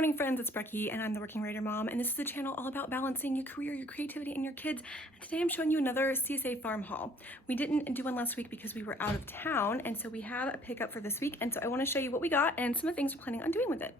morning, friends. It's Brecky, and I'm the Working Writer Mom, and this is a channel all about balancing your career, your creativity, and your kids. And today I'm showing you another CSA farm haul. We didn't do one last week because we were out of town, and so we have a pickup for this week, and so I want to show you what we got and some of the things we're planning on doing with it.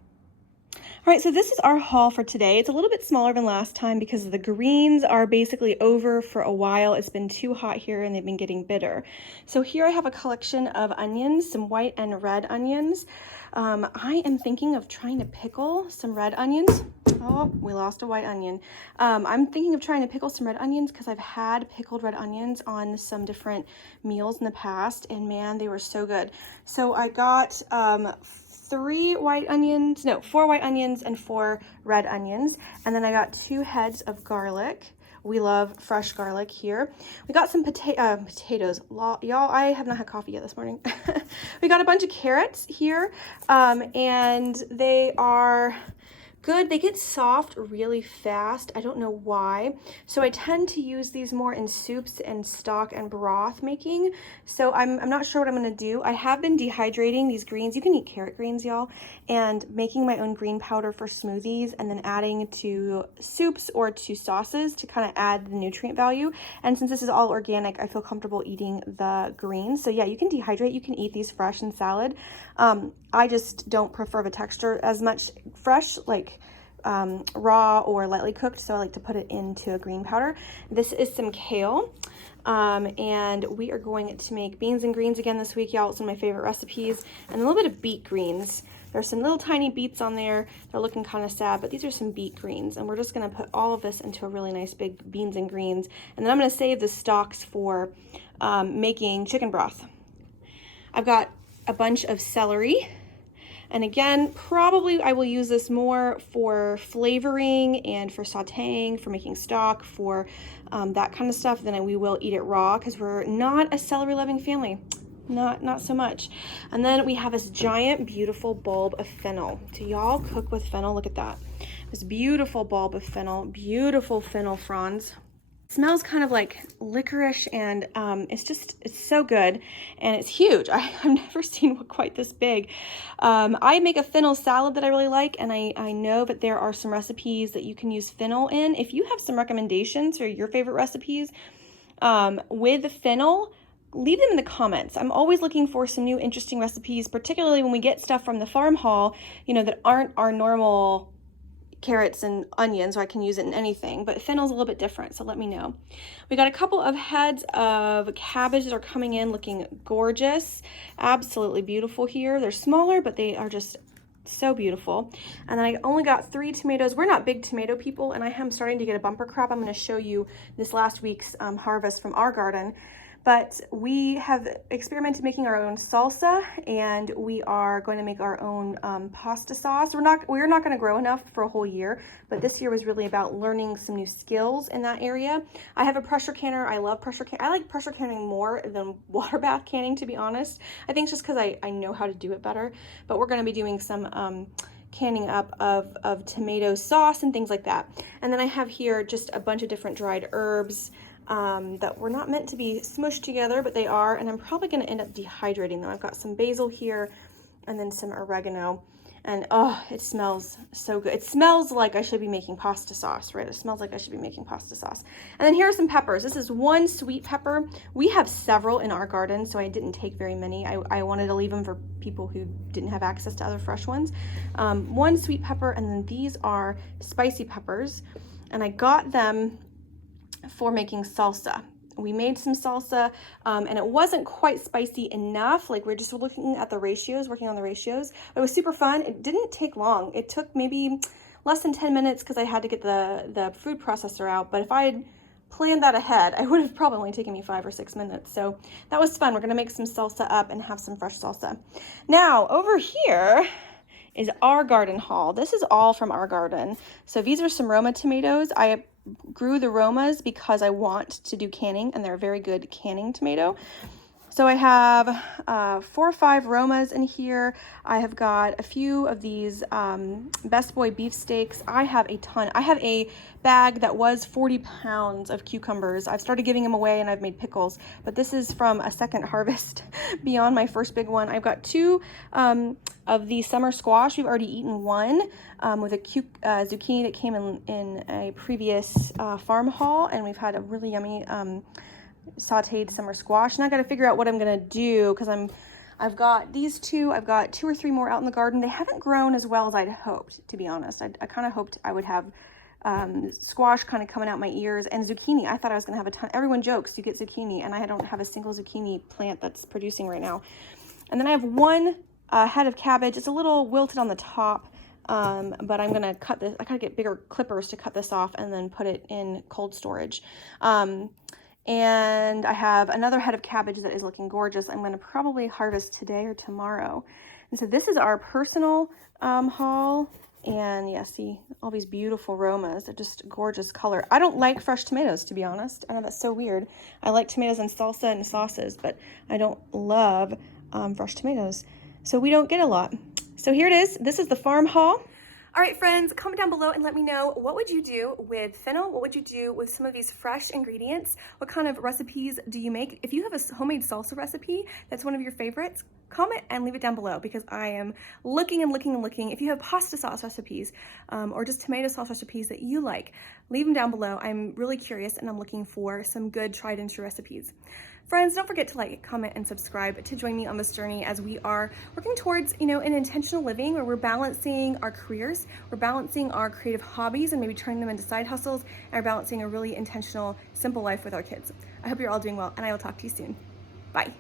All right, so this is our haul for today. It's a little bit smaller than last time because the greens are basically over for a while. It's been too hot here and they've been getting bitter. So here I have a collection of onions, some white and red onions. I am thinking of trying to pickle some red onions. Oh, we lost a white onion. I'm thinking of trying to pickle some red onions because I've had pickled red onions on some different meals in the past, and man, they were so good. So I got 4 white onions and 4 red onions. And then I got 2 heads of garlic. We love fresh garlic here. We got some potatoes. Y'all, I have not had coffee yet this morning. We got a bunch of carrots here, and they are good. They get soft really fast. I don't know why. So I tend to use these more in soups and stock and broth making. So I'm not sure what I'm gonna do. I have been dehydrating these greens. You can eat carrot greens, y'all, and making my own green powder for smoothies and then adding to soups or to sauces to kind of add the nutrient value. And since this is all organic, I feel comfortable eating the greens. So yeah, you can dehydrate. You can eat these fresh in salad. I just don't prefer the texture as much fresh, like raw or lightly cooked, so I like to put it into a green powder. This is some kale, and we are going to make beans and greens again this week, y'all. It's one of my favorite recipes. And a little bit of beet greens. There's some little tiny beets on there. They're looking kind of sad, but these are some beet greens, and we're just going to put all of this into a really nice big beans and greens. And then I'm going to save the stalks for making chicken broth. I've got a bunch of celery. And again, probably I will use this more for flavoring and for sauteing, for making stock, for that kind of stuff than we will eat it raw, because we're not a celery loving family. Not so much. And then we have this giant, beautiful bulb of fennel. Do y'all cook with fennel? Look at that. This beautiful bulb of fennel, beautiful fennel fronds. It smells kind of like licorice, and it's so good, and it's huge. I've never seen one quite this big. I make a fennel salad that I really like, and I know that there are some recipes that you can use fennel in. If you have some recommendations for your favorite recipes with fennel, leave them in the comments. I'm always looking for some new interesting recipes, particularly when we get stuff from the farm haul, you know, that aren't our normal carrots and onions, so I can use it in anything, but fennel's a little bit different, so let me know. We got a couple of heads of cabbage that are coming in looking gorgeous, absolutely beautiful here. They're smaller, but they are just so beautiful. And then I only got 3 tomatoes. We're not big tomato people, and I am starting to get a bumper crop. I'm going to show you this last week's harvest from our garden. But we have experimented making our own salsa, and we are going to make our own pasta sauce. We're not going to grow enough for a whole year, but this year was really about learning some new skills in that area. I have a pressure canner. I love pressure can. I like pressure canning more than water bath canning, to be honest. I think it's just because I know how to do it better. But we're going to be doing some canning up of tomato sauce and things like that. And then I have here just a bunch of different dried herbs that were not meant to be smushed together, but they are, and I'm probably going to end up dehydrating them. I've got some basil here and then some oregano, and oh, it smells so good. It smells like I should be making pasta sauce, right? It smells like I should be making pasta sauce. And then here are some peppers. This is 1 sweet pepper. We have several in our garden, so I didn't take very many. I wanted to leave them for people who didn't have access to other fresh ones. 1 sweet pepper, and then these are spicy peppers, and I got them for making salsa. We made some salsa, and it wasn't quite spicy enough. Like, we're just looking at the ratios, working on the ratios. It was super fun. It didn't take long. It took maybe less than 10 minutes because I had to get the food processor out. But if I had planned that ahead, I would have probably only taken me 5 or 6 minutes. So that was fun. We're gonna make some salsa up and have some fresh salsa. Now, over here is our garden haul. This is all from our garden. So these are some Roma tomatoes. I grew the Romas because I want to do canning, and they're a very good canning tomato. So I have 4 or 5 Romas in here. I have got a few of these Best Boy beefsteaks. I have a ton. I have a bag that was 40 pounds of cucumbers. I've started giving them away and I've made pickles, but this is from a second harvest beyond my first big one. I've got 2 of the summer squash. We've already eaten one with a zucchini that came in a previous farm haul, and we've had a really yummy sauteed summer squash. And I got to figure out what I'm gonna do, because I've got these 2. I've got 2 or 3 more out in the garden. They haven't grown as well as I'd hoped, to be honest. I kind of hoped I would have squash kind of coming out my ears, and zucchini. I thought I was gonna have a ton. Everyone jokes you get zucchini, and I don't have a single zucchini plant that's producing right now. And then I have 1 head of cabbage. It's a little wilted on the top, but I'm gonna cut this. I gotta get bigger clippers to cut this off and then put it in cold storage. And I have another head of cabbage that is looking gorgeous. I'm going to probably harvest today or tomorrow. And so this is our personal haul. And yeah, see all these beautiful Romas. They're just gorgeous color. I don't like fresh tomatoes, to be honest. I know that's so weird. I like tomatoes in salsa and sauces, but I don't love fresh tomatoes. So we don't get a lot. So here it is. This is the farm haul. All right, friends, comment down below and let me know, what would you do with fennel? What would you do with some of these fresh ingredients? What kind of recipes do you make? If you have a homemade salsa recipe that's one of your favorites, comment and leave it down below, because I am looking and looking and looking. If you have pasta sauce recipes or just tomato sauce recipes that you like, leave them down below. I'm really curious and I'm looking for some good tried and true recipes. Friends, don't forget to like, comment, and subscribe to join me on this journey as we are working towards, an intentional living where we're balancing our careers, we're balancing our creative hobbies and maybe turning them into side hustles, and we're balancing a really intentional, simple life with our kids. I hope you're all doing well, and I will talk to you soon. Bye.